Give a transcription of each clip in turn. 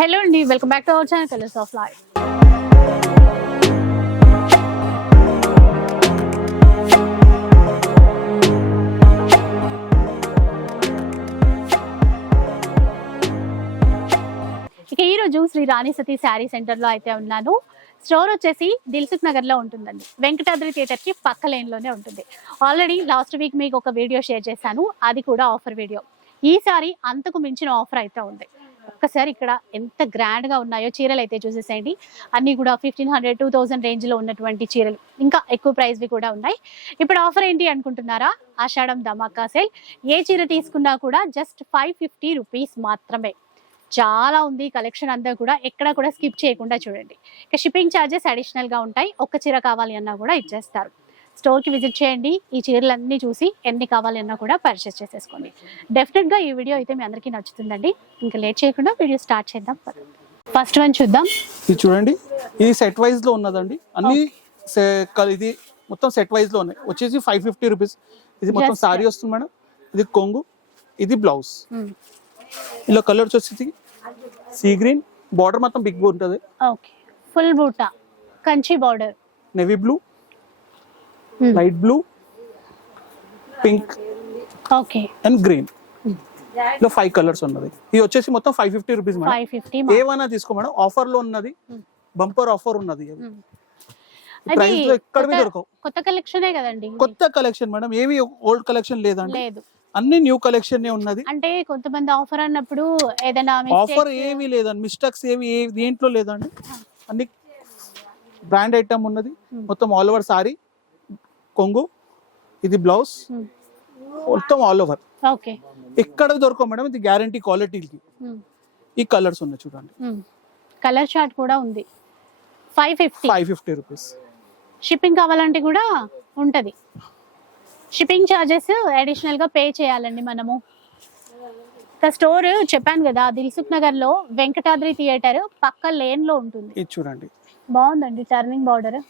Hello అండి, welcome back to our channel colours of life. ఇక ఈరోజు శ్రీ రాణి సతీ శారీ సెంటర్లో అయితే ఉన్నాను. స్టోర్ వచ్చేసి దిల్సుఖ్ నగర్లో ఉంటుందండి. వెంకటాద్రి థియేటర్కి పక్క లైన్లోనే ఉంటుంది. ఆల్రెడీ లాస్ట్ వీక్ మీకు ఒక వీడియో షేర్ చేశాను, అది కూడా ఆఫర్ వీడియో. ఈసారి అంతకు మించిన ఆఫర్ అయితే ఉంది. ఒక్కసారి ఇక్కడ ఎంత గ్రాండ్గా ఉన్నాయో చీరలు అయితే చూసేసేయండి. అన్నీ కూడా 1500, 2000 రేంజ్లో ఉన్నటువంటి చీరలు, ఇంకా ఎక్కువ ప్రైస్వి కూడా ఉన్నాయి. ఇప్పుడు ఆఫర్ ఏంటి అనుకుంటున్నారా? ఆషాఢం ధమాకా సేల్. ఏ చీర తీసుకున్నా కూడా జస్ట్ 550 రూపీస్ మాత్రమే. చాలా ఉంది కలెక్షన్ అంతా కూడా, ఎక్కడ కూడా స్కిప్ చేయకుండా చూడండి. ఇక షిప్పింగ్ ఛార్జెస్ అడిషనల్గా ఉంటాయి. ఒక్క చీర కావాలి అన్నా కూడా ఇచ్చేస్తారు. స్టోర్కి విజిట్ చేయండి, ఈ చీరలన్నీ చూసి ఎన్ని కావాలి అన్నా కూడా పర్చేస్ చేసేసుకోండి. డెఫినెట్గా ఈ వీడియో అయితే మీ అందరికీ నచ్చుతుందండి. ఇంకా లేట్ చేయకుండా వీడియో స్టార్ట్ చేద్దాం. ఫస్ట్ వన్ చూద్దాం. ఇది చూడండి, ఇది సెట్ వైజ్ లో ఉన్నదండి. అన్ని ఇది మొత్తం సెట్ వైజ్ లో ఉన్నాయి. వచ్చేసి 550 రూపీస్. ఇది మొత్తం సారీ వస్తుంది మేడం. ఇది కొంగు, ఇది బ్లౌజ్. ఇలా కలర్స్ వచ్చేసి సీ గ్రీన్, బార్డర్ మొత్తం బిగ్ ఉంటుంది. ఓకే, ఫుల్ బూటా Kanchi border, navy blue, light blue, pink, okay and green. ఇలా 5 కలర్స్ ఉన్నది. ఇది వచ్చేసి మొత్తం 550 రూపీస్ మేడం. 550 ఏవైనా తీసుకో మేడం. ఆఫర్ లో ఉన్నది, బంపర్ ఆఫర్ ఉన్నది. ప్రైస్ లో ఎక్కడ దొరకవు. కొత్త కలెక్షన్ కదండి, కొత్త కలెక్షన్ మేడం. ఏమి ఓల్డ్ కలెక్షన్ లేదండి, లేదు. అన్ని న్యూ కలెక్షన్ ఉన్నది. అంటే కొంతమంది ఆఫర్ అన్నప్పుడు ఏదైనా ఆఫర్ ఏమీ లేదండి, మిస్టేక్స్ ఏమి దేంట్లో లేదండి. అన్ని బ్రాండ్ ఐటమ్ ఉన్నది. మొత్తం ఆల్ ఓవర్ సారీ, కొంగు, ఇది బ్లౌజ్, మొత్తం ఆల్ ఓవర్. ఓకే, ఎక్కడ దొరకవు మేడం. ఇది గ్యారంటీ క్వాలిటీకి. ఈ కలర్స్ ఉన్నాయి చూడండి. కలర్ చార్ట్ కూడా ఉంది. 550 రూపీస్. షిప్పింగ్ కావాలంటే కూడా ఉంటది. షిప్పింగ్ ఛార్జెస్ అడిషనల్ గా పే చేయాలండి మనము. స్టోర్ చెప్పాను కదా, దిల్సుఖ్ నగర్ లో వెంకటాద్రి థియేటర్ పక్క లేన్ లో ఉంటుంది. ఇది చూడండి, బాగుందండి. టర్నింగ్ బార్డర్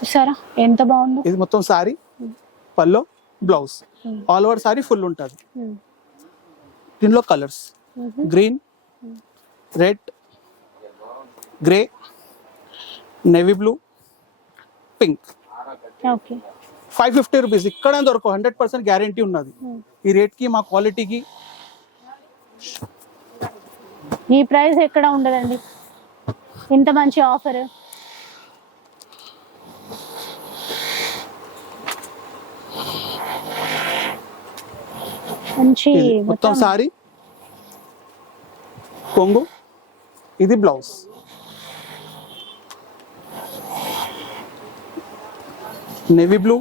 చూసారా ఎంత బాగుందో. ఇది మొత్తం సారీ, పల్లో, blouse, all over sari full ఉంటుంది. దీనిలో colours green, red, grey, navy blue, pink. Okay, 550 rupees. ఇక్కడ దొరకవు. 100% గ్యారంటీ ఉన్నది. ఈ రేట్ కి, మా క్వాలిటీకి ఈ ప్రైస్ ఎక్కడ ఉండదండి. ఇంత మంచి ఆఫర్. మంచి మొత్తం సారీ, కొంగు, ఇది blouse. Navy blue,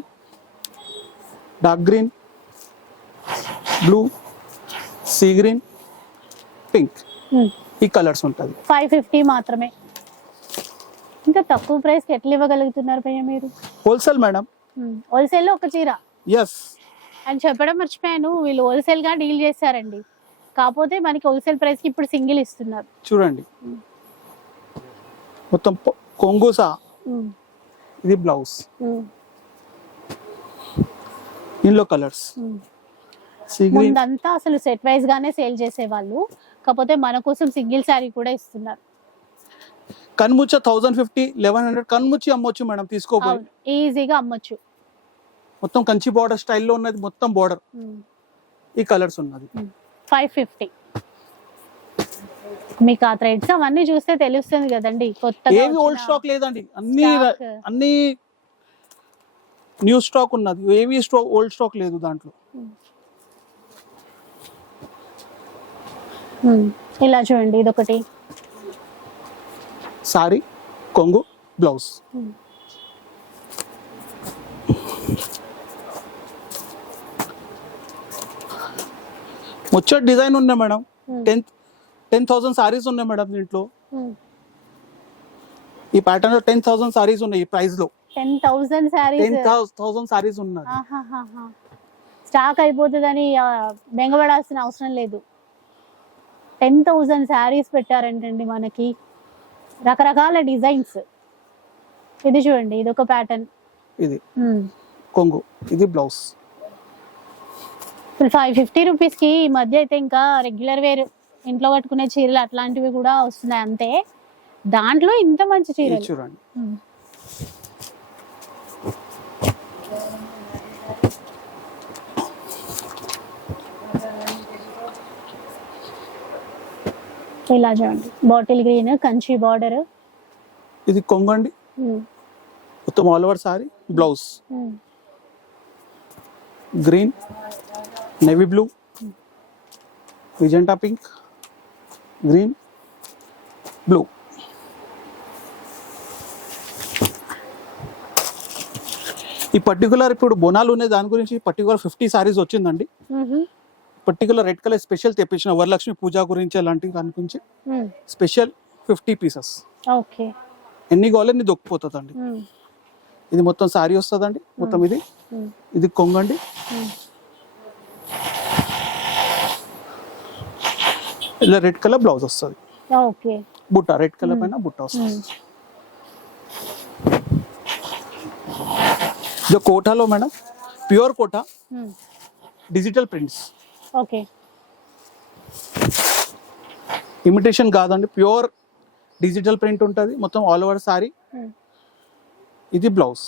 dark green, blue, sea green, pink. ఈ కలర్స్ ఉంటుంది. 550 మాత్రమే. ఇంకా తక్కువ ప్రైస్ కి ఎట్లా ఇవ్వగలుగుతున్నారు భయ్య మీరు? Wholesale madam. హోల్సేల్ లో ఒక చీర. ఎస్ అని చెప్పడం మర్చిపోయాను, వీళ్ళు హోల్సేల్ గా డీల్ చేస్తారండి. కాకపోతే మనకి హోల్సేల్ ప్రైస్ కి ఇప్పుడు సింగిల్ ఇస్తున్నారు. చూడండి, మొత్తం కొంగుసా, ఇది బ్లౌజ్. ఇందులో కలర్స్ ముందంతా అసలు సెట్ వైజ్ గానే సేల్ చేసేవాళ్ళు, కాకపోతే మన కోసం సింగిల్ శారీ కూడా ఇస్తున్నారు. కన్ముచ్చ 1050, 1100 కన్ముచ్చి అమ్మొచ్చు మేడం. తీసుకోవాలి, ఈజీగా అమ్మొచ్చు. మొత్తం కంచి బార్డర్ స్టైల్లో ఉన్నది. మొత్తం బార్డర్, ఈ కలర్స్ ఉన్నది. 550. మీకు ఆ థ్రెడ్స్ అవన్నీ చూస్తే తెలుస్తుంది కదండి. కొత్తగా ఏవి ఓల్డ్ స్టాక్ లేదండి, అన్ని న్యూ స్టాక్ ఉన్నది. ఏవి ఓల్డ్ స్టాక్ లేదు దాంట్లో. ఇలా చూడండి, ఇదొకటి సారీ, కొంగు, బ్లౌజ్. ముచ్చట్ డిజైన్ ఉన్నాయి మేడం. 10,000 సారీస్ ఉన్నాయి మేడం దీంట్లో. ఈ ప్యాటర్న్ లో 10,000 సారీస్ ఉన్నాయి. ఈ ప్రైస్ లో 10,000 సారీస్ ఉన్నాయి. స్టాక్ అయిపోతుందని బెంగపడాల్సిన అవసరం లేదు. 10,000 శారీస్ పెట్టారంటండి మనకి, రకరకాల డిజైన్స్. ఇది చూడండి, ఇది ఒక ప్యాటర్న్. ఇది కొంగు, ఇది బ్లౌజ్. 550 రూపీస్ కి ఈ మధ్య అయితే ఇంకా రెగ్యులర్ వేర్ ఇంట్లో కట్టుకునే చీరలు అట్లాంటివి కూడా వస్తున్నాయి అంతే, దాంట్లో ఇంత మంచి ఇది చీరలు. చూడండి. ఇలా చూడండి, బాటిల్ గ్రీన్, కంచి బార్డర్. ఇది కొంగు అండి, మొత్తం all over sari. Blouse green, navy blue, విజెంటా పింక్, గ్రీన్, బ్లూ. ఈ పర్టికులర్ ఇప్పుడు బోనాలు ఉన్నాయి, దాని గురించి పర్టికులర్ 50 సారీస్ వచ్చిందండి. పర్టికులర్ రెడ్ కలర్ స్పెషల్ తెప్పించిన వరలక్ష్మి పూజ గురించి అలాంటి దాని గురించి స్పెషల్ 50 పీసెస్. ఓకే, ఎన్ని కావాలి ఎన్ని దొక్కిపోతుందండి. ఇది మొత్తం సారీ వస్తుందండి, మొత్తం ఇది కొంగు అండి. ఇలా రెడ్ కలర్ బ్లౌజ్ వస్తుంది, ఓకే, బుట్ట రెడ్ కలర్ పైన బుట్ట వస్తుంది. ఇది కోటాలో madam, pure Kota, digital prints. Okay, imitation కాదండి, ప్యూర్ డిజిటల్ ప్రింట్ ఉంటుంది మొత్తం ఆల్ ఓవర్ సారీ. ఇది బ్లౌజ్.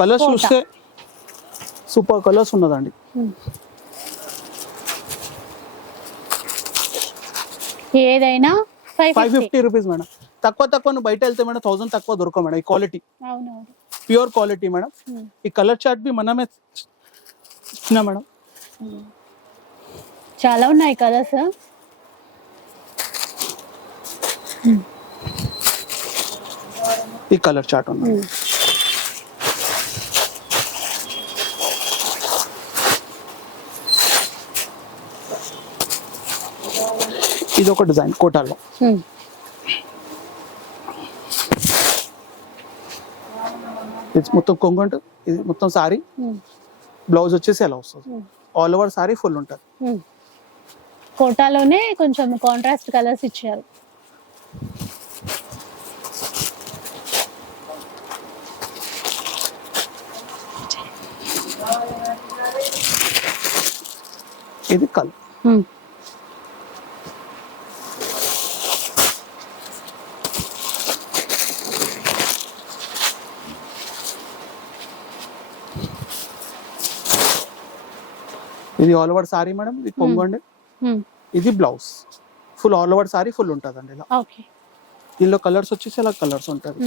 కలర్స్ చూస్తే సూపర్ కలర్స్ ఉన్నదండి. ఏదైనా 550 రూపీస్ మేడం. తక్కువ నువ్వు బయట వెళ్తే మేడం 1000 తక్కువ దొరకవు మేడం. ఈ క్వాలిటీ ప్యూర్ క్వాలిటీ మేడం. ఈ కలర్ చార్ట్ బి మనమే ఇచ్చిన మేడం. చాలా ఉన్నాయి కలర్స్. ఈ కలర్ చార్ట్ ఉంది. ఇది ఒక డిజైన్ కోటాలో. ఇది మొత్తం కొంగు ఉంటుంది, ఇది మొత్తం సారీ. బ్లౌజ్ వచ్చేసి ఎలా వస్తుంది, ఆల్ ఓవర్ సారీ ఫుల్ ఉంటుంది. కోటాలోనే కొంచెం కాంట్రాస్ట్ కలర్స్ ఇచ్చారు. ఇది కలర్. ఇది ఆల్ ఓవర్ సారీ మేడం. ఇది కొంగు అండి, ఇది blouse. Full all over sari full ఉంటుంది అండి. ఇలా దీనిలో కలర్స్ వచ్చేసి ఇలా కలర్స్ ఉంటుంది.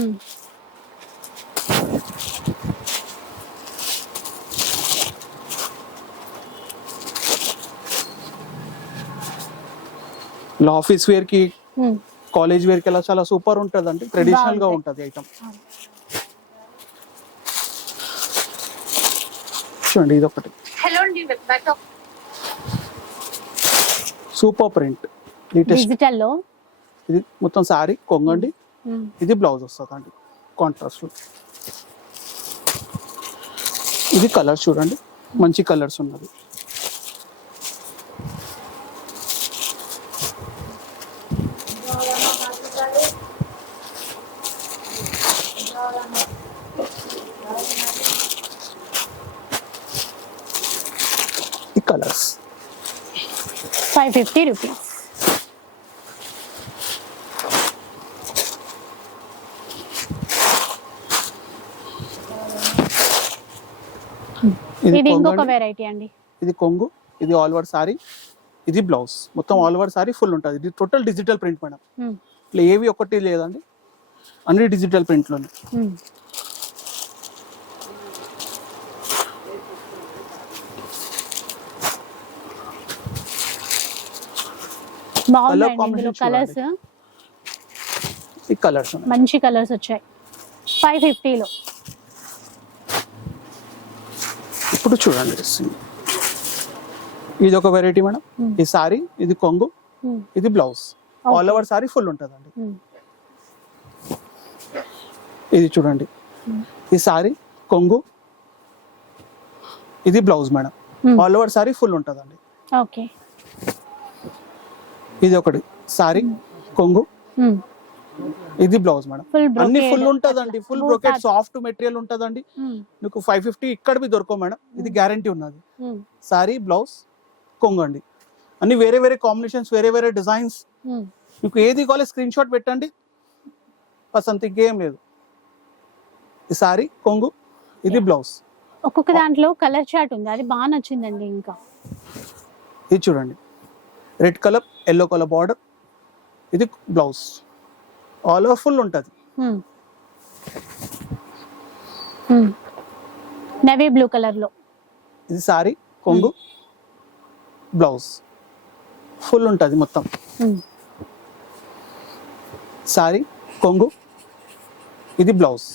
ఇలా ఆఫీస్ వేర్ కి, కాలేజ్ వేర్ కి ఇలా చాలా సూపర్ ఉంటుంది అండి. ట్రెడిషనల్ గా ఉంటుంది ఐటమ్. చూడండి, ఇది ఒకటి సూపర్ ప్రింట్ డిజిటల్ లో. ఇది మొత్తం సారీ కొంగండి, ఇది బ్లౌజ్ వస్తుంది అండి కాంట్రాస్ట్. ఇది కలర్స్ చూడండి, మంచి కలర్స్ ఉన్నది. ఈ కలర్స్ 550 రూపీస్. ఇది ఇంకొక వెరైటీ అండి. ఇది కొంగు, ఇది ఆల్ ఓవర్ సారీ, ఇది బ్లౌజ్. మొత్తం ఆల్ ఓవర్ సారీ ఫుల్ ఉంటుంది. ఇది టోటల్ డిజిటల్ ప్రింట్ మేడం. ఇట్లా ఏవి ఒకటి లేదండి, అన్ని డిజిటల్ ప్రింట్ లోనే. కలర్స్, ఈ కలర్స్ మంచి కలర్స్ వచ్చాయి 550 లో. ఇప్పుడు చూడండి, ఇది ఒక వెరైటీ మేడం. ఈ సారీ, ఇది కొంగు, ఇది blouse. All over sari full ఉంటుందండి. ఇది చూడండి, ఈ సారీ కొంగు, ఇది blouse madam. All over sari full ఉంటుందండి. ఓకే, ఇది ఒకటి సారీ కొంగు, ఇది బ్లౌజ్ మేడం. ఫుల్ అన్ని బ్రోకేడ్ ఫుల్ ఉంటదండి, ఫుల్ బ్రోకెట్ సాఫ్ట్ మెటీరియల్ ఉంటదండి. మీకు 550 ఇక్కడ బి దొరకవు మేడం, ఇది గ్యారంటీ ఉన్నది. సారీ బ్లౌజ్ కొంగు అండి, అన్ని వేరే వేరే కాంబినేషన్స్, వేరే వేరే డిజైన్స్. మీకు ఏది కావాలి స్క్రీన్ షాట్ పెట్టండి, పసంత్ ఇంకేం లేదు. ఈ సారీ కొంగు, ఇది బ్లౌజ్. ఒక్కొక్క దాంట్లో కలర్ చార్ట్ ఉంది, అది బాగా నచ్చిందండి. ఇంకా ఇది చూడండి, red colour yellow colour border, ఇది బ్లౌజ్ ఆల్ ఓవర్ ఫుల్ ఉంటుంది. నేవీ బ్లూ కలర్ లో ఇది సారీ కొంగు, బ్లౌజ్ ఫుల్ ఉంటుంది మొత్తం. సారీ కొంగు, ఇది బ్లౌజ్.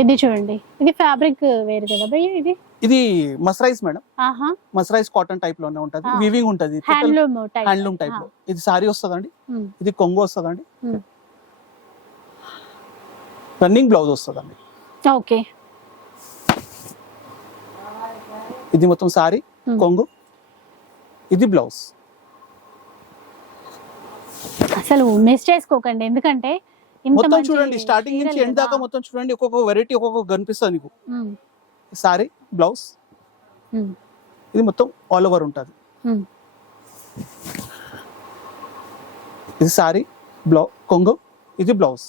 ఇది చూడండి, ఇది ఫ్యాబ్రిక్ వేరు కదా భయ్య, ఇది ఇది మస్రైజ్ మేడం, ఆహా మస్రైజ్ కాటన్ టైప్ లోనే ఉంటది, వీవింగ్ ఉంటది, హ్యాండ్లూమ్ టైప్. హ్యాండ్లూమ్ టైప్ లో. ఇది సారీ వస్తుందండి, ఇది కొంగు వస్తుందండి, రన్నింగ్ బ్లౌజ్ వస్తుందండి. ఓకే, ఇది మొత్తం సారీ కొంగు, ఇది బ్లౌజ్. అసలు మిస్ చేసుకోకండి, ఎందుకంటే ఇంత మొత్తం మంచి చూడండి, స్టార్టింగ్ నుంచి ఎండ్ దాకా మొత్తం చూడండి, ఒక్కొక్క వెరైటీ ఒక్కొక్క కనిపిస్తుంది మీకు. సారీ బ్లౌజ్, ఇది మొత్తం ఆల్ ఓవర్ ఉంటుంది. ఇది సారీ కొంగు, ఇది బ్లౌజ్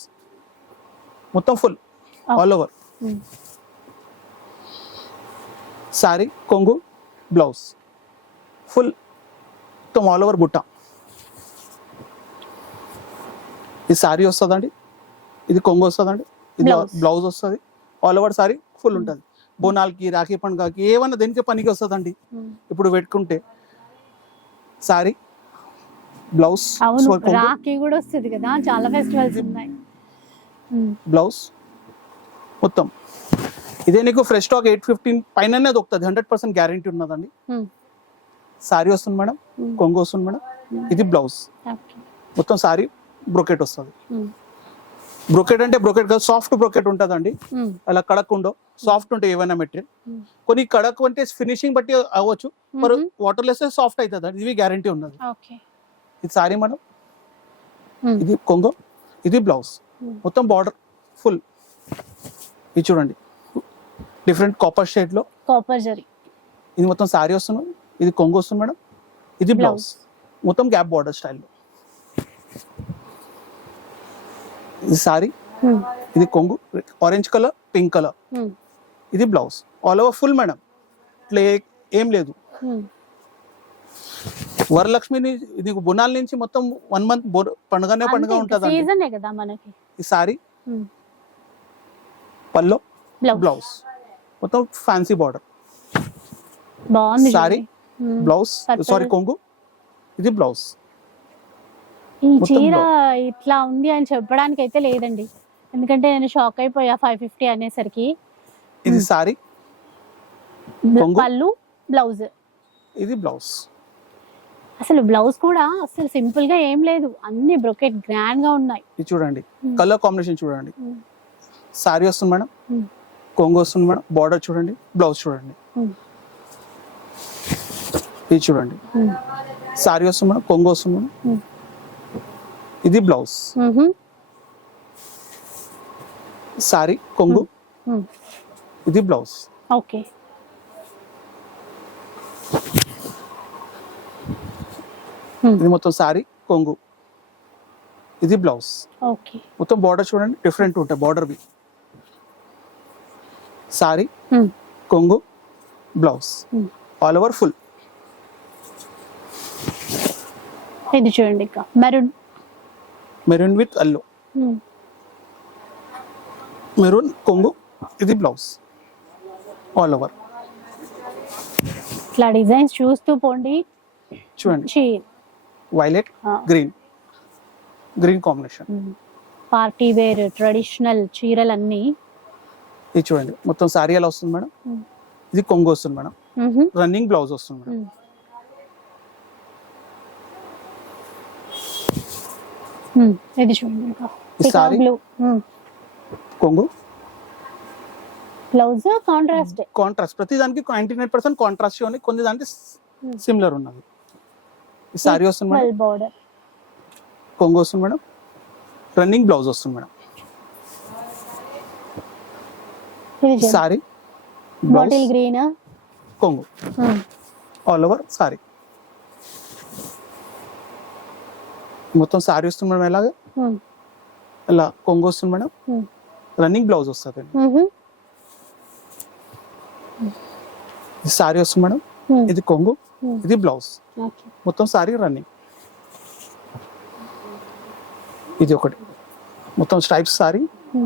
మొత్తం ఫుల్ ఆల్ ఓవర్. సారీ కొంగు బ్లౌజ్ ఫుల్ మొత్తం ఆల్ ఓవర్ బుట్ట. ఇది సారీ వస్తుందండి, ఇది కొంగు వస్తుందండి, ఇది బ్లౌజ్ వస్తుంది, ఆల్ ఓవర్ సారీ ఫుల్ ఉంటుంది. బోనాలకి, రాఖీ పండుగకి, ఏమన్నా దేనికి పనికి వస్తుందండి ఇప్పుడు పెట్టుకుంటే. సారీ బ్లౌజ్, రాఖీ కూడా వస్తుంది కదా, చాలా ఫెస్టివల్స్ ఉన్నాయి. బ్లౌజ్ మొత్తం ఇదే నీకు ఫ్రెష్ స్టాక్ 815 పైననే దొరుకుతుంది, 100% గ్యారంటీ ఉన్నదండి. సారీ వస్తుంది మేడం, కొంగు వస్తుంది మేడం, ఇది బ్లౌజ్ మొత్తం. సారీ బ్రోకెట్ వస్తుంది. బ్రోకెట్ అంటే బ్రోకెట్ కాదు, సాఫ్ట్ బ్రోకెట్ ఉంటుందండి. అలా కడక్ ఉండవు, సాఫ్ట్ ఉంటాయి ఏమైనా మెటీరియల్. కొన్ని కడక్ అంటే ఫినిషింగ్ బట్టి అవ్వచ్చు, మరి వాటర్ లెస్ సాఫ్ట్ అవుతుంది, ఇవి గ్యారంటీ ఉన్నది. ఇది సారీ మేడం, ఇది కొంగు, ఇది బ్లౌజ్ మొత్తం బార్డర్ ఫుల్. ఇది చూడండి, డిఫరెంట్ కాపర్ షేడ్ లో కాపర్ జరీ, ఇది మొత్తం సారీ వస్తుంది, ఇది కొంగు వస్తుంది మేడం, ఇది బ్లౌజ్ మొత్తం గ్యాప్ బార్డర్ స్టైల్లో. ఇది సారీ, ఇది కొంగు, ఆరెంజ్ కలర్, పింక్ కలర్, ఇది blouse all over full madam. ఇట్లా ఏం లేదు. వరలక్ష్మిని ఇది బునాల నుంచి మొత్తం 1 month పండుగనే పండుగ ఉంటుంది. ఈ సారీ పల్లో, బ్లౌజ్ మొత్తం fancy border. Sorry blouse, sorry కొంగు, ఇది బ్లౌజ్. ఈ చీర ఇట్లా ఉంది అని చెప్పడానికి అయితే లేదండి, ఎందుకంటే నేను షాక్ అయిపోయా 550 అనేసరికి. ఇది సారీ పళ్ళు, బ్లౌజ్, ఇది బ్లౌజ్. అసలు బ్లౌజ్ కూడా అసలు సింపుల్ గా ఏం లేదు, అన్ని బ్రొకెట్ గ్రాండ్ గా ఉన్నాయి. ఇది చూడండి, కలర్ కాంబినేషన్ చూడండి. సారీ వస్తుంది మేడం, కొంగు వస్తుంది మేడం, బార్డర్ చూడండి, బ్లౌజ్ చూడండి. ఇది చూడండి, సారీ వస్తుంది మేడం, కొంగు వస్తుంది మేడం, ఇది బ్లౌజ్. సారీ కొంగు, ఇది బ్లౌజ్. ఓకే, ఇది మొత్తం సారీ కొంగు, ఇది బ్లౌజ్. ఓకే, మొత్తం బార్డర్ చూడండి, డిఫరెంట్ ఉంటాయి బార్డర్ బి. సారీ కొంగు, బ్లౌజ్ ఆల్ ఓవర్ ఫుల్. ఇది చూడండి, ఇంకా maroon, maroon with yellow, maroon కొంగు, ఇది బ్లౌజ్ ఆల్ ఓవర్. ఇట్లా డిజైన్స్ చూస్తూ పోండి. చూడండి, violet green, green combination, party wear traditional చీరలు అన్ని. ఇది చూడండి, మొత్తం సారీ ఎలా వస్తుంది మేడం, ఇది కొంగు వస్తుంది మేడం, రన్నింగ్ బ్లౌజ్ వస్తుంది మేడం. ఇది చూడండి, సారీ కొంగు, బ్లౌజ్ కాంట్రాస్ట్. ప్రతి దానికి 99% కాంట్రాస్ట్ ఉంది, కొన్ని దానికి సిమిలర్ ఉన్నది. ఈ సారీ వస్తుంది మేడం, కొంగు వస్తుంది మేడం, రన్నింగ్ బ్లౌజ్ వస్తుంది మేడం. సారీ బాటిల్ గ్రీన్ కొంగు ఆల్ ఓవర్ సారీ. మొత్తం సారీ వస్తుంది మేడం ఇలాగే, ఇలా కొంగు వస్తుంది మేడం, రన్నింగ్ బ్లౌజ్ వస్తుంది. ఇది సారీ వస్తుంది మేడం, ఇది కొంగు, ఇది బ్లౌజ్, మొత్తం సారీ రన్నింగ్. ఇది ఒకటి మొత్తం స్ట్రైప్స్ సారీ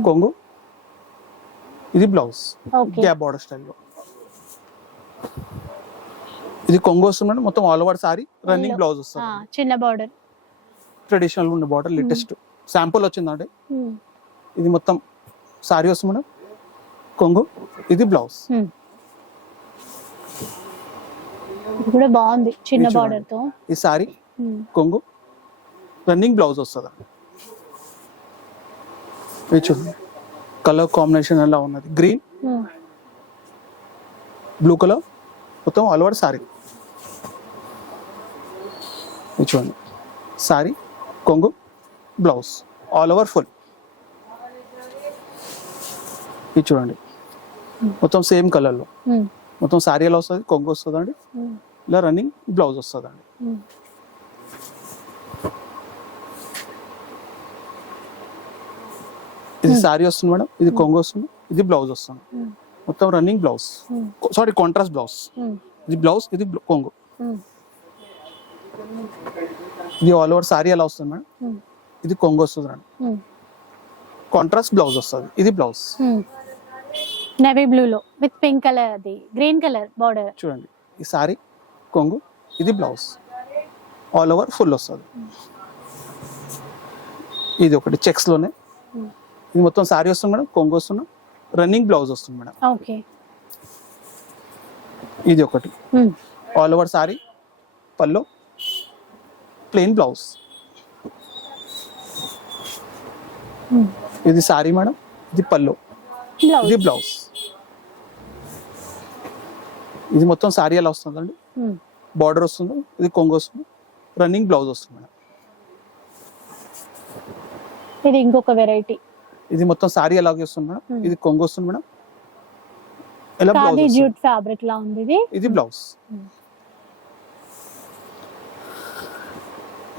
కొంగు, ఇది బ్లౌజ్ గ్యాప్ బార్డర్ స్టైల్లో. ఇది కొంగు వస్తుంది మేడం, మొత్తం all over sorry running blouse వస్తుంది. చిన్న బార్డర్ ట్రెడిషనల్ ఉన్న బార్డర్, లేటెస్ట్ శాంపుల్ వచ్చిందండి. ఇది మొత్తం సారీ వస్తుంది మేడం, కొంగు, ఇది బ్లౌజ్. కూడా బాగుంది చిన్న బార్డర్ తో. ఈ సారీ కొంగు, రన్నింగ్ బ్లౌజ్ వస్తుంది. ఇది చూడండి కలర్ కాంబినేషన్ ఎలా ఉన్నది, గ్రీన్ బ్లూ కలర్, మొత్తం ఆల్ ఓవర్ సారీ. ఇది చూడండి సారీ కొంగు బ్లౌజ్ ఆల్ ఓవర్ ఫుల్. ఇది చూడండి మొత్తం సేమ్ కలర్లో, మొత్తం సారీ ఎలా వస్తుంది, కొంగు వస్తుంది అండి, ఇలా రన్నింగ్ బ్లౌజ్ వస్తుంది అండి. ఇది సారీ వస్తుంది మేడం, ఇది కొంగు వస్తుంది, ఇది బ్లౌజ్ వస్తుంది, మొత్తం running blouse, sorry contrast blouse. ఇది బ్లౌజ్, ఇది కొంగు. ఇది ఆల్ ఓవర్ సారీ ఎలా వస్తుంది మేడం, ఇది కొంగు వస్తుంది మేడం, కాంట్రాస్ట్ బ్లౌజ్ వస్తుంది, ఇది బ్లౌజ్. నేవీ బ్లూ లో విత్ పింక్ కలర్, అది గ్రీన్ కలర్ బార్డర్. చూడండి ఈ సారీ కొంగు, ఇది బ్లౌజ్ ఆల్ ఓవర్ ఫుల్ వస్తుంది. ఇది ఒకటి చెక్స్ లోనే, ఇది మొత్తం సారీ వస్తుంది మేడం, కొంగు వస్తుంది, రన్నింగ్ బ్లౌజ్ వస్తుంది మేడం. ఓకే. ఇది ఒకటి ఆల్ ఓవర్ సారీ పల్లో, ప్లెయిన్ బ్లౌజ్. ఇది సారీ మేడం, ఇది పల్లో, ఇది బ్లౌజ్. ఇది మొత్తం సారీ ఎలా వస్తుందండి, బార్డర్ వస్తుంది, ఇది కొంగు వస్తుంది, రన్నింగ్ బ్లౌజ్ వస్తుంది మేడం. ఇది ఇంకొక వెరైటీ. ఇది మొత్తం సారీ ఎలాగే వస్తుంది మేడం, ఇది కొంగు వస్తుంది మేడం, ఇలా బ్లౌజ్ జ్యూట్ ఫ్యాబ్రిక్ లా ఉంది ఇది. ఇది బ్లౌజ్.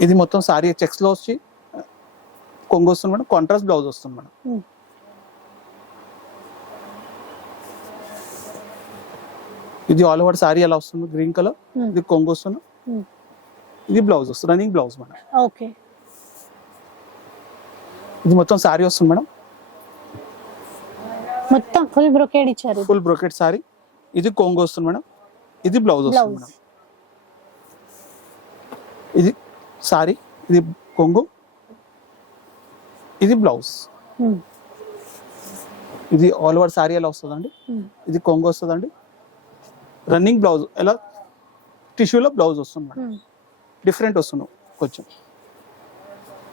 ఇది మొత్తం సారీ చెక్స్ లో వచ్చి కొంగు వస్తుంది మేడం, కాంట్రాస్ట్ బ్లౌజ్ వస్తుంది మేడం. ఇది ఆల్ ఓవర్ సారీ ఎలా వస్తుంది, గ్రీన్ కలర్, ఇది కొంగు వస్తుంది, ఇది బ్లౌజ్ వస్తుంది, రన్నింగ్ బ్లౌజ్ మేడం. ఓకే. ఇది మొత్తం సారీ వస్తుంది మేడం, మొత్తం ఫుల్ బ్రొకేడ్ ఇచ్చారు, ఫుల్ బ్రొకెట్ సారీ. ఇది కొంగు వస్తుంది మేడం, ఇది బ్లౌజ్ వస్తుంది మేడం. ఇది సారీ, ఇది కొంగు, ఇది బ్లౌజ్. ఇది ఆల్ ఓవర్ సారీ ఎలా వస్తుందండి, ఇది కొంగు వస్తుందండి, రన్నింగ్ బ్లౌజ్ ఎలా టిష్యూలో బ్లౌజ్ వస్తుంది మేడం, డిఫరెంట్ వస్తుంది కొంచెం.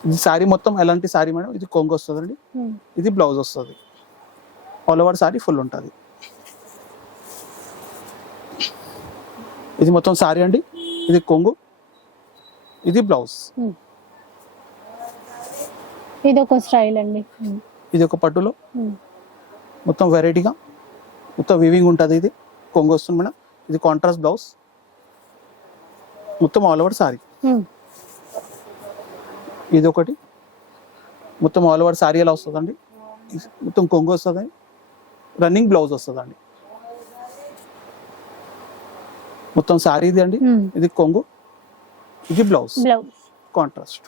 ఇది సారీ మొత్తం ఎలాంటి సారీ మేడం, ఇది కొంగు వస్తుందండి, ఇది బ్లౌజ్ వస్తుంది, ఆల్ ఓవర్ సారీ ఫుల్ ఉంటుంది. ఇది మొత్తం సారీ అండి, ఇది కొంగు, ఇది బ్లౌజ్. ఇది ఒక స్టైల్ అండి. ఇది ఒక పట్టులో మొత్తం వెరైటీగా మొత్తం వీవింగ్ ఉంటుంది. ఇది కొంగు వస్తుంది మేడం, ఇది కాంట్రాస్ట్ బ్లౌజ్, మొత్తం ఆల్ ఓవర్ సారీ. ఇది ఒకటి మొత్తం ఆల్ ఓవర్ సారీ ఎలా వస్తుందండి, మొత్తం కొంగు వస్తుంది, రన్నింగ్ బ్లౌజ్ వస్తుందండి, మొత్తం సారీ ఇది అండి, ఇది కొంగు, ఇది బ్లౌజ్ కాంట్రాస్ట్.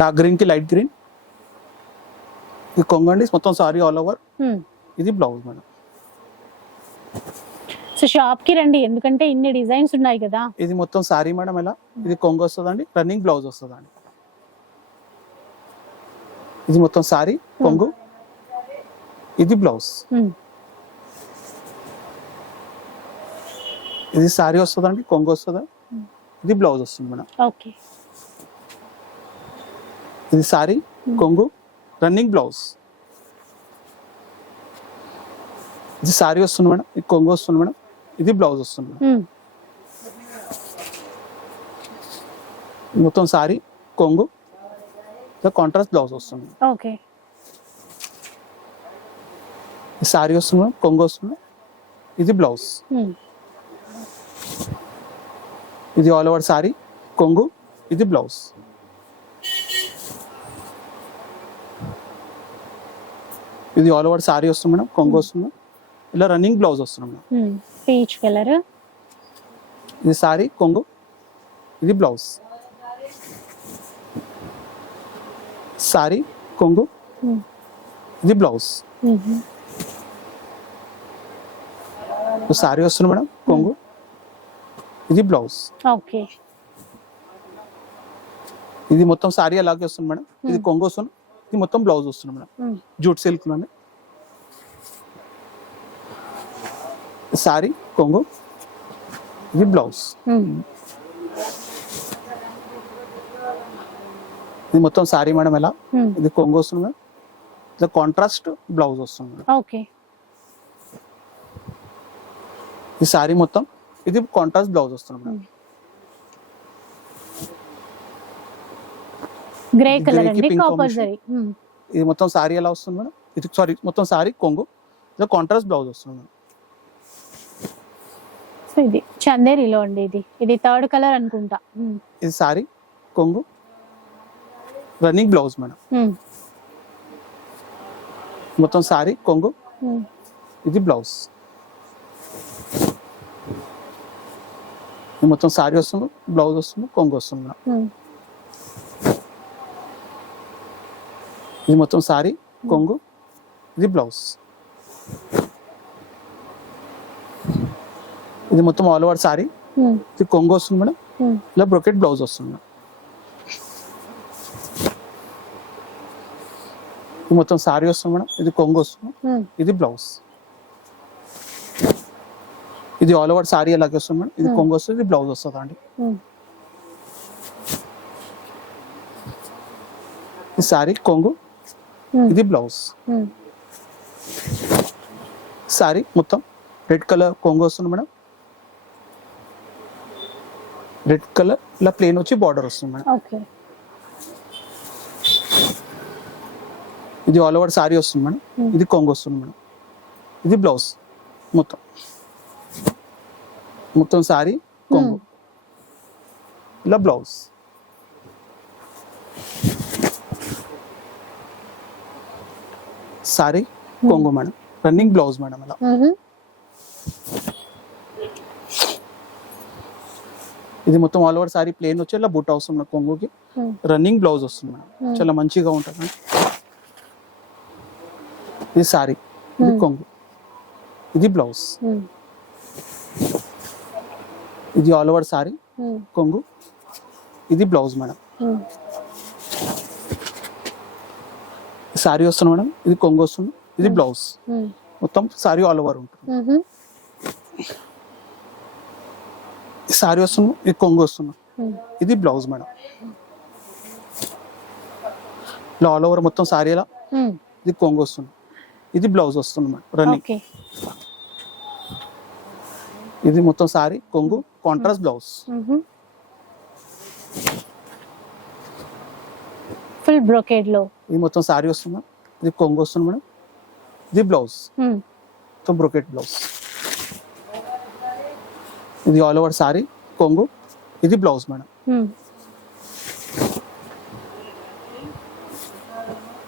డార్క్ గ్రీన్ కి లైట్ గ్రీన్, ఇది కొంగు అండి, మొత్తం సారీ ఆల్ ఓవర్, ఇది బ్లౌజ్ మేడం. సో షాప్ కి రండి, ఎందుకంటే ఇన్ని డిజైన్స్ ఉన్నాయి కదా. ఇది మొత్తం సారీ మేడం ఎలా, ఇది కొంగు వస్తుందండి, రన్నింగ్ బ్లౌజ్ వస్తుందండి. ఇది మొత్తం సారీ కొంగు, ఇది బ్లౌజ్. ఇది సారీ వస్తుందండి, కొంగు వస్తుంది, ఇది బ్లౌజ్ వస్తుంది మేడం. ఓకే. ఇది సారీ కొంగు, రన్నింగ్ బ్లౌజ్. ఇది సారీ వస్తుంది మేడం, ఇది కొంగు వస్తుంది మేడం, ఇది బ్లౌజ్ వస్తుంది మేడం. మొత్తం సారీ కొంగు కాంట్రాస్ట్ బ్లౌజ్ వస్తుంది. ఓకే. ఈ సారీ వస్తుంది మేడం, కొంగు వస్తుంది, ఇది బ్లౌజ్. ఇది ఆల్ ఓవర్ సారీ కొంగు, ఇది బ్లౌజ్. ఇది ఆల్ ఓవర్ సారీ వస్తుంది మేడం, కొంగు వస్తుంది, ఇలా రన్నింగ్ బ్లౌజ్ వస్తుంది మేడం. Peach colour. ఇది సారీ కొంగు, ఇది బ్లౌజ్. సారీ కొంగు, ఇది బ్లౌజ్. సారీ వస్తుంది మేడం, కొంగు, ఇది బ్లౌజ్. ఓకే. ఇది మొత్తం సారీ అలాగే వస్తుంది మేడం, ఇది కొంగు వస్తుంది, ఇది మొత్తం బ్లౌజ్ వస్తుంది మేడం. జూట్ సిల్క్ లోనే సారీ కొంగు, ఇది బ్లౌజ్. ఇది మొత్తం సారీ మేడం ఎలా, ఇది కొంగు వస్తుంది మేడం, ఇది కాంట్రాస్ట్ బ్లౌజ్ వస్తుంది మేడం. ఓకే. ఈ సారీ మొత్తం ఇది కాంట్రాస్ట్ బ్లౌజ్ వస్తుంది మేడం. గ్రే కలర్ Grey కి అండి, pink కాపర్ combination. జరీ. ఇది మొత్తం సారీ ఎలా వస్తుంది మేడం, ఇది సారీ మొత్తం సారీ కొంగు, ఇది కాంట్రాస్ట్ బ్లౌజ్ వస్తుంది మేడం. సో ఇది చందేరిలో అండి, ఇది థర్డ్ కలర్ అనుకుంటా. ఇది సారీ కొంగు, రన్నింగ్ బ్లౌజ్ మేడం. మొత్తం సారీ కొంగు, ఇది బ్లౌజ్. ఇది మొత్తం సారీ వస్తుంది, బ్లౌజ్ వస్తుంది, కొంగు వస్తుంది మేడం. ఇది మొత్తం సారీ కొంగు, ఇది బ్లౌజ్. ఇది మొత్తం ఆల్ ఓవర్ సారీ, ఇది కొంగు వస్తుంది మేడం, ఇలా బ్రోకెట్ బ్లౌజ్ వస్తుంది మేడం. ఇది మొత్తం సారీ వస్తుంది మేడం, ఇది కొంగు వస్తుంది, ఇది బ్లౌజ్. ఇది ఆల్ ఓవర్ సారీ అలాగే వస్తుంది మేడం, ఇది కొంగు వస్తుంది, ఇది బ్లౌజ్ వస్తుంది అండి. ఈ సారీ కొంగు, ఇది బ్లౌజ్. సారీ మొత్తం రెడ్ కలర్ కొంగు వస్తుంది మేడం, రెడ్ కలర్ ఇలా ప్లేన్ వచ్చి బార్డర్ వస్తుంది మేడం. ఓకే. ఇది ఆల్ ఓవర్ సారీ వస్తుంది మేడం, ఇది కొంగు వస్తుంది మేడం, ఇది బ్లౌజ్. మొత్తం సారీ కొంగు, ఇలా బ్లౌజ్. సారీ కొంగు మేడం, రన్నింగ్ బ్లౌజ్ మేడం. ఇలా ఇది మొత్తం ఆల్ ఓవర్ సారీ ప్లేన్ వచ్చి ఇలా బుట్ట వస్తుంది మేడం, కొంగుకి రన్నింగ్ బ్లౌజ్ వస్తుంది మేడం. చాలా మంచిగా ఉంటుంది మేడం. ఇది సారీ, ఇది కొంగు, ఇది బ్లౌజ్. ఇది ఆల్ ఓవర్ సారీ కొంగు, ఇది బ్లౌజ్ మేడం. సారీ వస్తుంది మేడం, ఇది కొంగు వస్తుంది, ఇది బ్లౌజ్. మొత్తం సారీ ఆల్ ఓవర్ ఉంటుంది. సారీ వస్తుంది, ఇది కొంగు వస్తుంది, ఇది బ్లౌజ్ మేడం. ఇలా ఆల్ ఓవర్ మొత్తం సారీ ఎలా, ఇది కొంగు వస్తుంది, ఇది బ్లౌజ్ వస్తుంది మేడం, రన్నింగ్. ఇది మొత్తం సారీ కొంగు, కాంట్రాస్ట్ బ్లౌజ్. ఫుల్ బ్రోకేడ్ లో ఇది మొత్తం సారీ వస్తుంది మేడం, ఇది కొంగు వస్తుంది మేడం, ఇది బ్లౌజ్. మొత్తం బ్రోకెట్ బ్లౌజ్. ఇది ఆల్ ఓవర్ సారీ కొంగు, ఇది బ్లౌజ్ మేడం.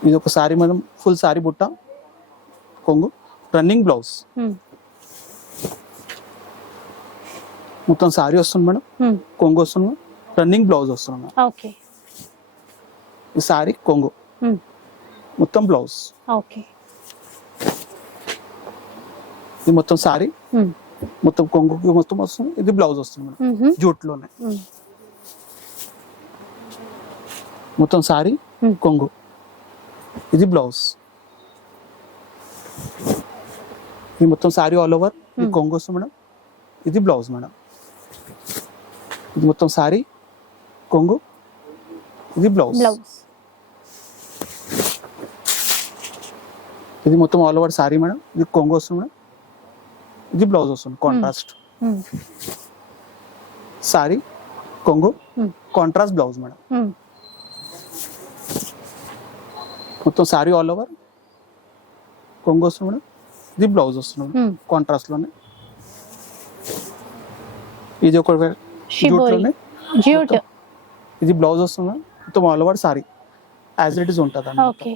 ఇది ఒక సారీ మేడం, ఫుల్ సారీ బుట్ట కొంగు, రన్నింగ్ బ్లౌజ్. మొత్తం సారీ వస్తుంది మేడం, కొంగు వస్తుంది మేడం, రన్నింగ్ బ్లౌజ్ వస్తుంది మేడం. ఓకే. ఈ సారీ కొంగు, మొత్తం బ్లౌజ్. ఓకే. ఇది మొత్తం సారీ మొత్తం కొంగుకి మొత్తం వస్తుంది, ఇది బ్లౌజ్ వస్తుంది మేడం, జూట్ లోనే. మొత్తం సారీ కొంగు, ఇది బ్లౌజ్. ఇది మొత్తం సారీ ఆల్ ఓవర్, ఇది కొంగు వస్తుంది మేడం, ఇది బ్లౌజ్ మేడం. ఇది మొత్తం సారీ కొంగు, ఇది బ్లౌజ్. ఇది మొత్తం ఆల్ ఓవర్ సారీ మేడం, ఇది కొంగు వస్తుంది మేడం, ఇది బ్లౌజ్ వస్తుంది కాంట్రాస్ట్. సారీ కొంగు, కాంట్రాస్ట్ బ్లౌజ్ మేడం. మొత్తం సారీ ఆల్ ఓవర్ కొంగు వస్తుంది మేడం. ఇది బ్లౌజ్ వస్తుంది కాంట్రాస్ట్ లోనే. ఇది ఒక జ్యూట్, ఇది బ్లౌజ్ వస్తుంది మేడం. మొత్తం all over sorry as it is ఉంటుంది అండి. ఓకే.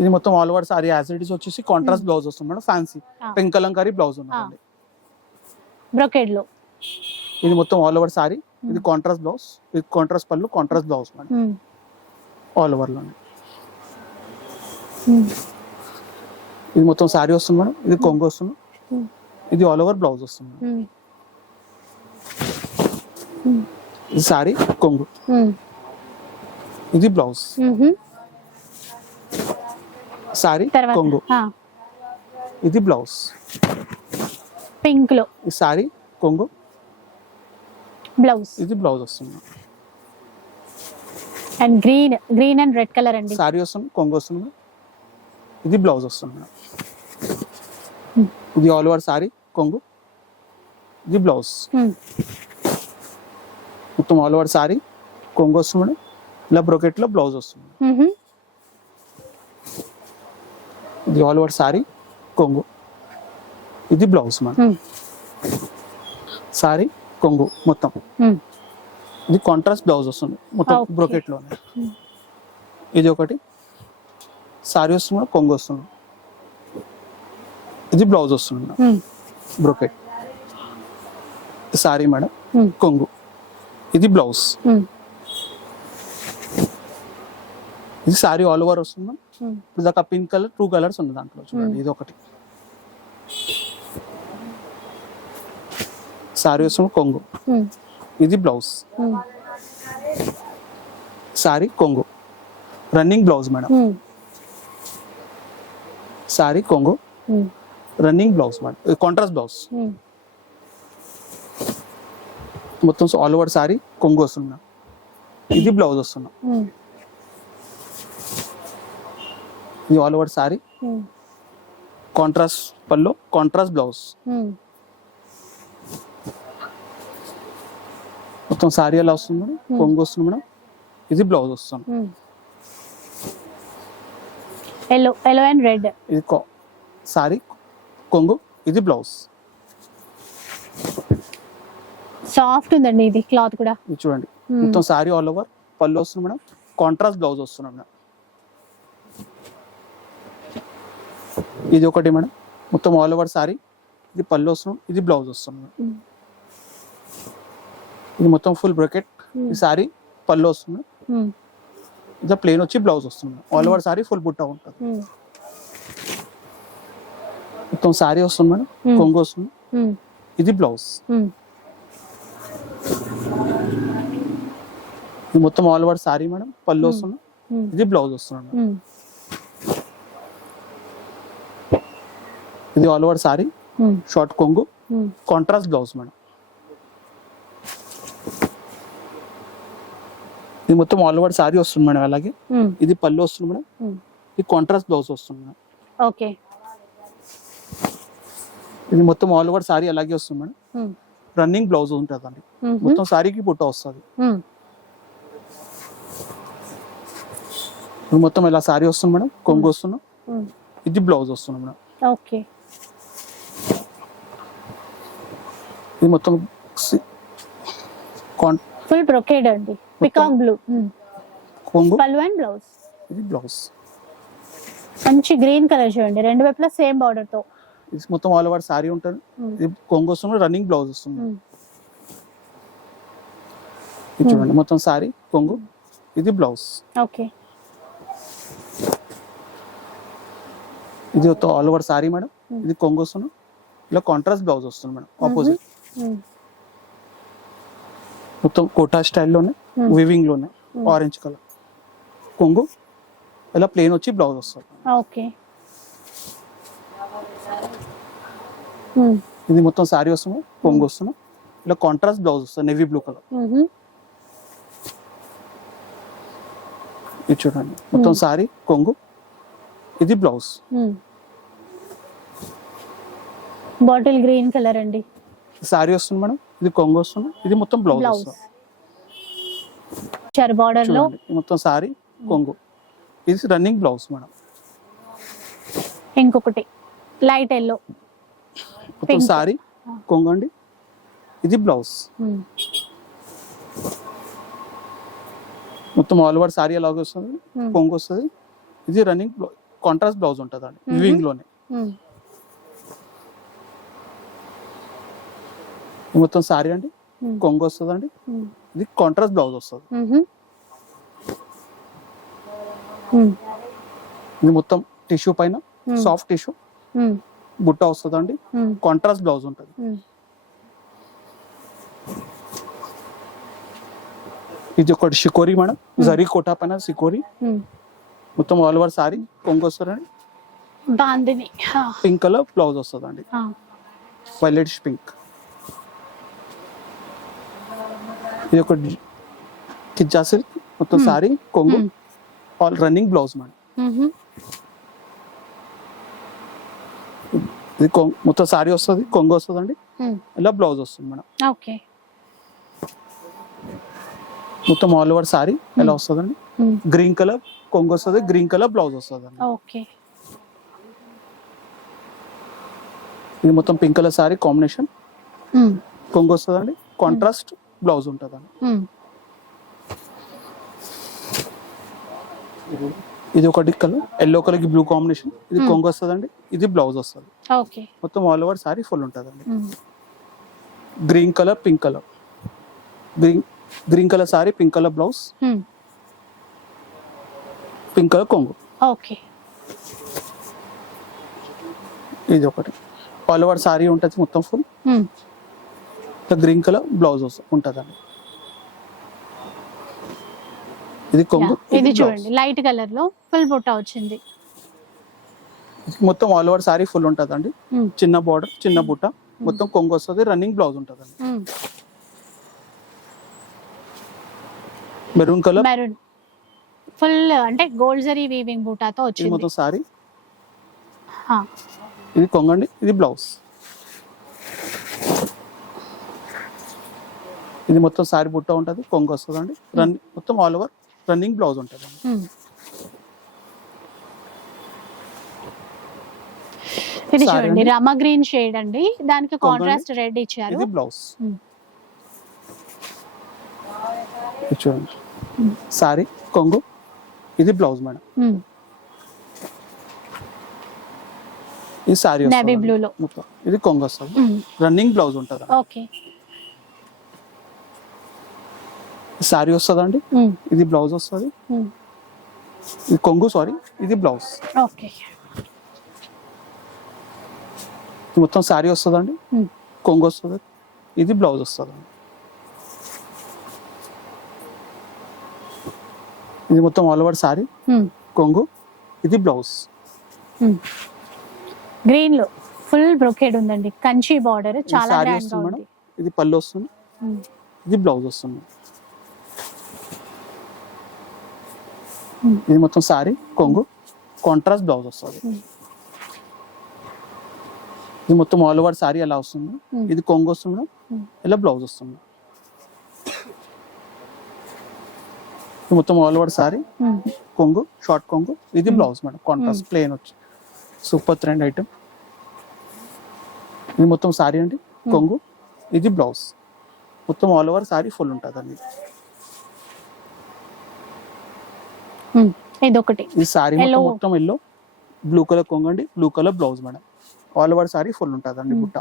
ఇది మొత్తం all over sorry as it is వచ్చేసి కాంట్రాస్ట్ బ్లౌజ్ వస్తుంది madam. Fancy pink Kalamkari blouse ఉన్నదండి బ్రోకెడ్ లో. ఇది మొత్తం ఆల్ ఓవర్ సారీ. ఇది కాంట్రాస్ట్ బ్లౌజ్, ఇది కాంట్రాస్ట్ పళ్ళు, contrast blouse madam all over లోనే. ఇది మొత్తం సారీ వస్తుంది మేడం. ఇది కొంగు వస్తుంది. ఇది ఆల్ ఓవర్ బ్లౌజ్ వస్తుంది. ఇది సారీ కొంగు, ఇది బ్లౌజ్. సారీ కొంగు, ఇది బ్లౌజ్ పింక్ లో. ఈ సారీ కొంగు, బ్లౌజ్, ఇది బ్లౌజ్ వస్తుంది. And green and red colour అండి. సారీ వస్తుంది, కొంగు వస్తుంది, ఇది బ్లౌజ్ వస్తుంది. ఇది ఆల్ ఓవర్ సారీ కొంగు, ఇది బ్లౌజ్. మొత్తం ఆల్ ఓవర్ సారీ కొంగు వస్తుంది, ఇలా బ్రోకెట్ లో బ్లౌజ్ వస్తుంది. ఇది ఆల్ ఓవర్ సారీ కొంగు, ఇది బ్లౌజ్ మేడం. సారీ కొంగు మొత్తం, ఇది కాంట్రాస్ట్ బ్లౌజ్ వస్తుంది మొత్తం బ్రోకెట్ లోనే. ఇది ఒకటి సారీ వస్తుంది, కొంగు వస్తుంది, ఇది బ్లౌజ్ వస్తుంది బ్రోకెట్. సారీ మేడం కొంగు, ఇది బ్లౌజ్. ఇది సారీ ఆల్ ఓవర్ వస్తుంది. ఇప్పుడు దాకా పింక్ కలర్ 2 కలర్స్ ఉంది దాంట్లో చూడండి. ఇది ఒకటి సారీ వస్తుంది కొంగు, ఇది బ్లౌజ్. సారీ కొంగు రన్నింగ్ బ్లౌజ్ మేడం. సారీ కొంగు running blouse madam, contrast blouse. మొత్తం ఆల్ ఓవర్ సారీ కొంగు వస్తున్నా, ఇది బ్లౌజ్ వస్తున్నా. ఇది ఆల్ ఓవర్ సారీ కాంట్రాస్ట్ పళ్ళు, కాంట్రాస్ట్ బ్లౌజ్. మొత్తం సారీ ఎలా వస్తుంది మేడం, కొంగు వస్తుంది మేడం, ఇది బ్లౌజ్ వస్తుంది. Yellow and red. ఇది సారీ కొంగు, ఇది బ్లౌజ్. సాఫ్ట్ ఉందండి ఇది క్లాత్ కూడా. ఇది చూడండి మొత్తం సారీ ఆల్ ఓవర్ పళ్ళు వస్తుంది మేడం, కాంట్రాస్ట్ బ్లౌజ్ వస్తుంది మేడం. ఇది ఒకటి మేడం, మొత్తం ఆల్ ఓవర్ సారీ, ఇది పళ్ళు వస్తుంది, ఇది బ్లౌజ్ వస్తుంది మేడం. ఇది మొత్తం ఫుల్ బ్రోకెట్. ఈ సారీ పళ్ళు వస్తుంది, ఇది ప్లేన్ వచ్చి బ్లౌజ్ వస్తుంది. ఆల్ ఓవర్ సారీ ఫుల్ బుట్ట ఉంటుంది. మొత్తం సారీ వస్తుంది మేడం, కొంగు వస్తుంది, ఇది బ్లౌజ్. ఇది మొత్తం ఆల్ ఓవర్ సారీ మేడం, పళ్ళు వస్తుంది, ఇది బ్లౌజ్ వస్తుంది. ఇది ఆల్ ఓవర్ సారీ షార్ట్ కొంగు, కాంట్రాస్ట్ బ్లౌజ్ మేడం. ఇది మొత్తం ఆల్ ఓవర్ సారీ వస్తుంది మేడం. అలాగే ఇది పళ్ళు వస్తుంది మేడం, ఇది కాంట్రాస్ట్ బ్లౌజ్ వస్తుంది మేడం. ఓకే. ఇది మొత్తం ఆల్ ఓవర్ సారీ అలాగే వస్తుంది మేడం. రన్నింగ్ బ్లౌజ్ ఉంటుంది అండి, మొత్తం సారీకి బుట్ట వస్తుంది. ఇది మొత్తం ఇలా సారీ వస్తుంది మేడం, కొంగు వస్తుంది, ఇది బ్లౌజ్ వస్తుంది మేడం. ఓకే. ఇది మొత్తం ఫుల్ బ్రోకెడ్ అండి, పికాక్ బ్లూ కొంగు, పళ్ళు అండ్ బ్లౌజ్, ఇది బ్లౌజ్. మంచి గ్రీన్ కలర్ చూడండి, రెండు వైపులా సేమ్ బార్డర్ తో. ఇది మొత్తం ఆల్ ఓవర్ సారీ ఉంటుంది, ఇది కొంగు వస్తుంది, రన్నింగ్ బ్లౌజ్ వస్తుంది. ఇది చూడండి మొత్తం సారీ కొంగు, ఇది బ్లౌజ్. ఓకే. ఇది ఆల్ ఓవర్ సారీ మేడం, ఇది కొంగు వస్తుంది, ఇలా కాంట్రాస్ట్ బ్లౌజ్ వస్తుంది మేడం ఆపోజిట్. మొత్తం కోటా స్టైల్లోనే వివింగ్ లోనే ఆరెంజ్ కలర్ కొంగు, ఇలా ప్లేన్ వచ్చి బ్లౌజ్ వస్తుంది. ఓకే. ఇది మొత్తం సారీ వస్తుంది, కొంగు వస్తుంది, ఇలా కాంట్రాస్ట్ బ్లౌజ్ వస్తుంది నేవీ బ్లూ కలర్. ఇది చూడండి మొత్తం సారీ కొంగు, ఇది బ్లౌజ్. బాటిల్ గ్రీన్ కలర్ అండి, సారీ వస్తుంది మేడం, ఇది కొంగు వస్తుంది, ఇది మొత్తం బ్లౌజ్ బ్లౌజ్ వస్తుంది. బార్డర్ లో చూడండి, ఇది మొత్తం సారీ కొంగు, ఇది రన్నింగ్ బ్లౌజ్ మేడం. ఇంకొకటి లైట్ ఎల్లో మొత్తం Pink. సారీ కొంగు అండి, ఇది బ్లౌజ్. మొత్తం ఆల్ ఓవర్ సారీ అలాగే వస్తుంది, కొంగు వస్తుంది, ఇది రన్నింగ్ కాంట్రాస్ట్ బ్లౌజ్ ఉంటుంది అండి వివింగ్ లోనే. ఇది మొత్తం సారీ అండి, కొంగు వస్తుంది అండి, ఇది కాంట్రాస్ట్ బ్లౌజ్ వస్తుంది. ఇది మొత్తం టిష్యూ పైన సాఫ్ట్ టిష్యూ బుట్ట వస్తుంది అండి, కాంట్రాస్ట్ బ్లౌజ్ ఉంటుంది. ఇది ఒకటి షికోరి మేడం, జరీ కోటా పైన షికోరి, మొత్తం ఆల్ ఓవర్ సారీ కొంగు వస్తుందండి, బాందిని పింక్ కలర్ బ్లౌజ్ వస్తుంది అండి, వైలెట్ పింక్. ఇది ఒక కిచ్చా సిల్క్, మొత్తం సారీ కొంగు, ఆల్ రన్నింగ్ బ్లౌజ్ మేడం. ఇది మొత్తం సారీ వస్తుంది, కొంగు వస్తుంది అండి, ఇలా బ్లౌజ్ వస్తుంది మేడం. ఓకే, మొత్తం ఆల్ ఓవర్ సారీ ఎలా వస్తుందండి, గ్రీన్ కలర్ కొంగు వస్తుంది, గ్రీన్ కలర్ బ్లౌజ్ వస్తుంది అండి. ఓకే, ఇది మొత్తం పింక్ కలర్ సారీ కాంబినేషన్, కొంగు వస్తుందండి, కాంట్రాస్ట్ బ్లౌజ్ ఉంటుందండి. ఇది ఒకటి కలర్ ఎల్లో కలర్ కి బ్లూ కాంబినేషన్, ఇది కొంగు వస్తుందండి, ఇది బ్లౌజ్ వస్తుంది. ఓకే, మొత్తం ఆల్ ఓవర్ సారీ ఫుల్ ఉంటుందండి. Green colour pink colour, green colour sorry pink colour blouse, pink colour కొంగు. ఓకే, ఇది ఒకటి ఆల్ ఓవర్ సారీ ఉంటుంది మొత్తం ఫుల్, గ్రీన్ కలర్ బ్లౌజ్ ఉంటుందండి. ఇది కొంగు, ఇది చూడండి లైట్ కలర్ లో ఫుల్ బుట్ట వచ్చింది. మొత్తం ఆల్ ఓవర్ సారీ ఫుల్ ఉంటుందండి, చిన్న బార్డర్ చిన్న బుట్ట, మొత్తం కొంగు వస్తుంది, రన్నింగ్ బ్లౌజ్ ఉంటుందండి. మెరూన్ కలర్, మెరూన్ ఫుల్ అంటే గోల్డ్ జరీ వీవింగ్ బూటాతో ఇది వచ్చింది. మొత్తం సారీ, ఇది కొంగండి, ఇది బ్లౌజ్. ఇది మొత్తం సారీ బుట్ట ఉంటుంది, కొంగు వస్తుందండి, మొత్తం ఆల్ ఓవర్ రన్నింగ్ బ్లౌజ్ ఉంటుంది. ఇది చూడండి రామా గ్రీన్ షేడ్ అండి, దానికి కాంట్రాస్ట్ రెడ్ ఇచ్చారు. ఇది బ్లౌజ్. ఇది చూడండి సారీ కొంగు, ఇది బ్లౌజ్ మేడం. ఇది సారీ నేవీ బ్లూ లో మొత్తం, ఇది కొంగు వస్తుంది, రన్నింగ్ బ్లౌజ్ ఉంటుంది. ఓకే, సారీ వస్తుందండి, ఇది బ్లౌజ్ వస్తుంది, ఇది కొంగు సారీ, ఇది బ్లౌజ్. ఓకే, మొత్తం సారీ వస్తుందండి, కొంగు వస్తుంది, ఇది బ్లౌజ్ వస్తుందండి. ఇది మొత్తం ఆల్ ఓవర్ సారీ కొంగు, ఇది బ్లౌజ్. గ్రీన్ లో ఫుల్ బ్రొకేడ్ ఉందండి, కంచి బార్డర్ చాలా సారీ గ్రాండ్ గా వస్తుంది ఉంది. మేడం, ఇది పళ్ళు వస్తుంది, ఇది బ్లౌజ్ వస్తుంది. ఇది మొత్తం సారీ కొంగు, కాంట్రాస్ట్ బ్లౌజ్ వస్తుంది. ఇది మొత్తం ఆల్ ఓవర్ సారీ ఎలా వస్తుంది, ఇది కొంగు వస్తుంది, ఇలా బ్లౌజ్ వస్తుంది. ఇది మొత్తం ఆల్ ఓవర్ సారీ కొంగు, షార్ట్ కొంగు, ఇది బ్లౌజ్ మేడం, కాంట్రాస్ట్ ప్లేన్ వచ్చి సూపర్ ట్రెండ్ ఐటమ్. ఇది మొత్తం సారీ అండి, కొంగు, ఇది బ్లౌజ్, మొత్తం ఆల్ ఓవర్ సారీ ఫుల్ ఉంటుంది అండి. ఇది ఒకటి ఈ సారీ మొత్తం ఎల్లో, బ్లూ కలర్ కొంగు అండి, blue colour blouse madam, all over sari full ఉంటుంది అండి బుట్ట.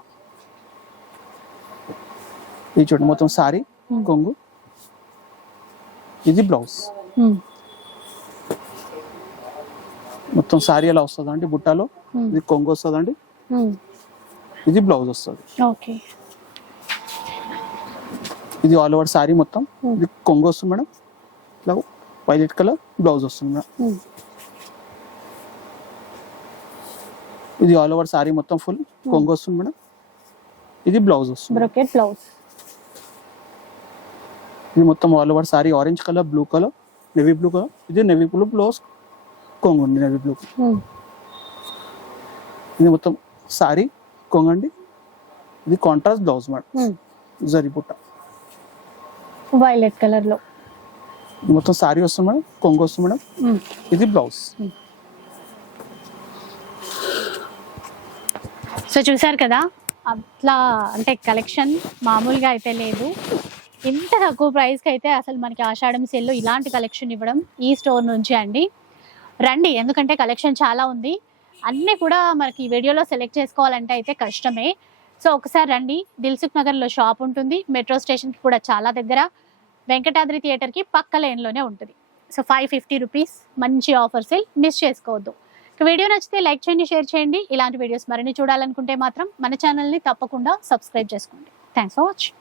ఇది చూడండి మొత్తం సారీ కొంగు, ఇది బ్లౌజ్. మొత్తం సారీ ఎలా వస్తుంది అండి బుట్టలో, ఇది కొంగు వస్తుంది అండి, ఇది బ్లౌజ్ వస్తుంది. ఓకే, ఇది ఆల్ ఓవర్ సారీ మొత్తం, ఇది కొంగు వస్తుంది మేడం, ఇట్లా వైలెట్ కలర్ బ్లౌజ్ వస్తుంది మేడం. ఇది ఆల్ ఓవర్ సారీ మొత్తం ఫుల్ కొంగు వస్తుంది మేడం, ఇది బ్లౌజ్ వస్తుంది. Brocade blouse. ఇది మొత్తం all over sorry orange colour, blue colour, navy blue colour, ఇది నేవీ బ్లూ బ్లౌజ్ కొంగు ఉంది, నేవీ బ్లూ. ఇది మొత్తం సారీ కొంగండి, ఇది కాంట్రాస్ట్ బ్లౌజ్ మేడం, జరీ బుట్ట, వైలెట్ కలర్ లో ఇది మొత్తం సారీ వస్తుంది మేడం, కొంగు వస్తుంది మేడం, ఇది బ్లౌజ్. సో చూసారు కదా, అట్లా అంటే కలెక్షన్ మామూలుగా అయితే లేదు. ఇంత తక్కువ ప్రైస్కి అయితే అసలు మనకి ఆషాఢం సేల్లో ఇలాంటి కలెక్షన్ ఇవ్వడం ఈ స్టోర్ నుంచి అండి. రండి, ఎందుకంటే కలెక్షన్ చాలా ఉంది. అన్నీ కూడా మనకి ఈ వీడియోలో సెలెక్ట్ చేసుకోవాలంటే అయితే కష్టమే. సో ఒకసారి రండి, దిల్సుఖ్ నగర్లో షాప్ ఉంటుంది, మెట్రో స్టేషన్కి కూడా చాలా దగ్గర, వెంకటాద్రి థియేటర్కి పక్క లైన్లోనే ఉంటుంది. సో 550 రూపీస్ మంచి ఆఫర్ సేల్, మిస్ చేసుకోవద్దు. వీడియో నచ్చితే లైక్ చేయండి, షేర్ చేయండి. ఇలాంటి వీడియోస్ మరిన్ని చూడాలనుకుంటే మాత్రం మన ఛానల్ని తప్పకుండా సబ్స్క్రైబ్ చేసుకోండి. Thanks for watching.